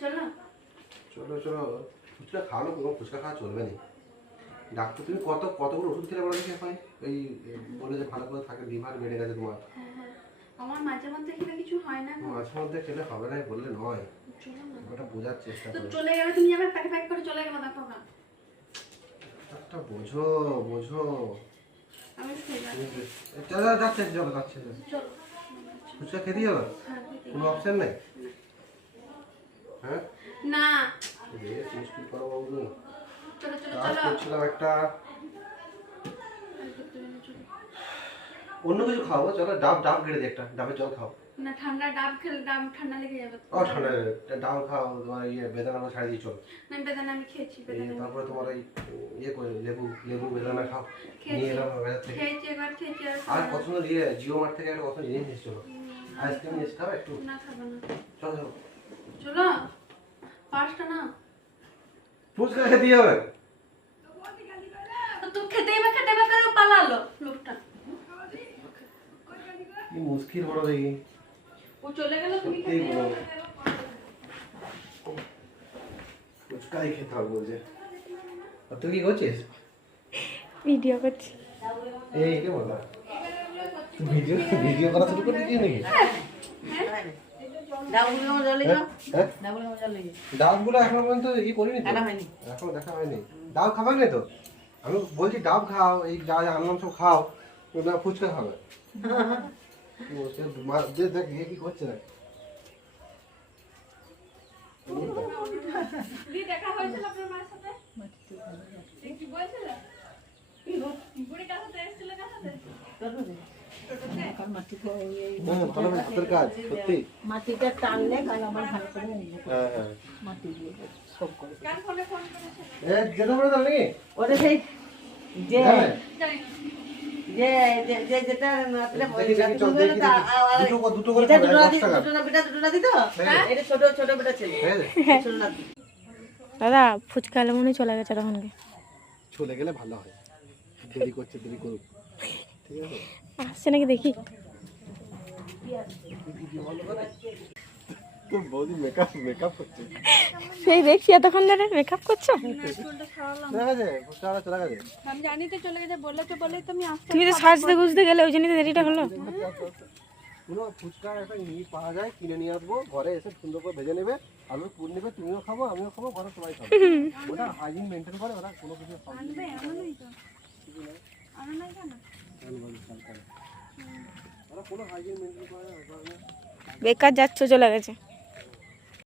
চলো চলো চলো, ফুচকা খাওয়ানো, কোনো ফুচকা খাওয়া চলবে না। ডাক্তার তুমি কতগুলো ওষুধ খেলে বলো দেখি এখন? এই বলে যে ভালো করে থাকে, লিভার বেড়ে গেছে তোমার। আমার মাঝে মধ্যে খেলে কিছু হয় না। মাঝে মধ্যে খেলে হবে না বললে নয়, চলো না, ওটা বোঝার চেষ্টা তো করো। চলে গেলে তুমি আবার প্যাক করে চলে গেলে দেখো না। একটা বোঝো বোঝো। আমি খেয়ে যাবো। চলো যাচ্ছে, চলো যাচ্ছে। চলো ফুচকা খেতে যাবে? হ্যাঁ খেতে কোনো অপশন নেই? হ্যাঁ না, বেশ মুশকিল করো বাবু। চলো চলো কাজ চলো করছিলাম একটা, অন্য কিছু খাবো। চলো ডাব কেটে দিই একটা, ডাবের জল খাও। না, ঠান্ডা ডাব খেলে ডাব ঠান্ডা লেগে যাবে। ও ঠান্ডা ডাব খাও, তোমার বেদানা ছাড়িয়ে দিই চলো। না, বেদানা আমি খেয়েছি, বেদানা তারপরে তোমার ওই করে লেবু বেদানা খাও, নিয়ে এলাম বাজার থেকে। খেয়েছি একবার, খেয়েছি আর কত সুন্দর জিও মার্ট থেকে একটা কত জিনিস এসেছিল, আইসক্রিম নিয়ে খাবে একটু? না খাবো না। চলো চলো চলো পাঁচটা না, ফুচকা খেতে যাবে? তো খেতেই বা করে পালালো লোকটা। কি মুশকিল বড় দেখি। ও চলে গেল, তুমি এই খেতে বলো, ফুচকাই খেতে হবে বলছে। আর তুই কি করছিস? ভিডিও করছি। এই কে বলা, ভিডিও করা শুরু করে দিয়েছিস নাকি? ডাবগুলো এখনো পর্যন্ত ই করিনি তো, এখনো দেখা হয়নি। ডাব খাবে না তো? আমি বলছি ডাব খাও, এই যা যা আনলাম সব খাও, ওটা ফুচকা খাবে। দেখ কি করছে না। দেখা হয়েছিল আপনার মায়ের সাথে? কি বলছিল? বুড়ি কার সাথে এসেছিল, কার সাথে? ভালো হাতের কাজ সত্যি। মাটিটা টানলে কাল আমার ভালো করে হ্যাঁ হ্যাঁ, মাটি দিয়ে সব করে কার ফোনে ফোন করেছে? যেতে পারে তো নাকি? ওরে সেই যে হ্যাঁ। জানি না। যে যে যে যেটা নাতলে দেখি, দেখি, চল, দেখি, দেখি। দুটো করে এটা খাবে, দুটো 10 টাকা। দুটো না বিটা দুটো না দিত হ্যাঁ। এটা ছোট ছোট বিটা ছিল হ্যাঁ, ছোট নাতি দাদা ফুচকা এলে মনে হয় চলে গেছে তখনকে। চলে গেলে ভালো হয়, দেরি করছে, দেরি করুক, ঠিক আছে? আসছে নাকি দেখি। তোর বৌদি মেকআপ করছে। সেই দেখছি এতক্ষণ ধরে মেকআপ করছো। চুলটা ছাড়ালাম। চলে গেছে, ফুচকা চলে গেছে। আমি জানি তো চলে গেছে, বললে তো বলেই তো আমি আসতে। তুমি তো সাজতে গুজতে গেলে ওই জন্যই তো দেরিটা হলো। কোনো ফুচকা একটা পাওয়া যায়, কিনে নিয়ে আসবো, ঘরে এসে সুন্দর করে ভেজে নেবে, আলুর পুর নেবে, তুমিও খাবো আমিও খাবো, ঘরে সবাই খাবো। ওটা হাইজিন মেনটেন করে, ওরা কোনো কিছু আনবে, আনোই তো। আনো নাই কেন? ওরা কোনো হাইজিন মেনটেন করে না। বেকার যাচ্ছ, চলে গেছে।